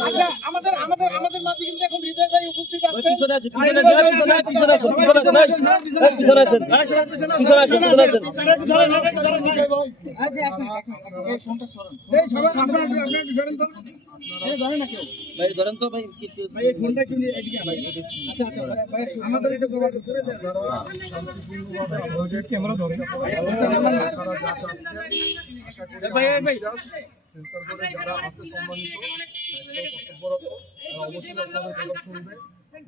আচ্ছা, আমাদের আমাদের আমাদের মাঝে কিন্তু এখন হৃদয় ভাই উপস্থিত আছে পিছনে আছে পিছনে আছে পিছনে আছে পিছনে আছে পিছনে আছে পিছনে আছেন পিছনে আছেন পিছনে সবাই আপনারা আপনারা একটু সরেন তো। এই ধরে না কেউ। ভাই ধরেন তো ভাই কি- কি- ভাই, এই ফোনটা একটু নিয়ে এদিকে আচ্ছা, আচ্ছা, সেন্সর বোর্ডে যারা আছে সম্মানিত অবশ্যই আপনাদের কথা শুনবে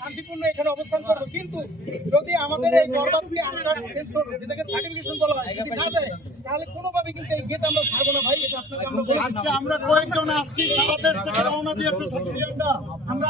শান্তিপূর্ণ এখানে অবস্থান করব। কিন্তু যদি আমাদের এই বরবাদকে আনকার সেন্সর যেটাকে সার্টিফিকেশন বলা হয়, যদি না দেয়, তাহলে কোনোভাবে কিন্তু এই গেট আমরা ছাড়বো না ভাই। এটা আপনাকে আমরা। আজকে আমরা কয়েকজন আসছি, সারা দেশ থেকে রওনা দিয়েছে সার্টিফিকেটটা আমরা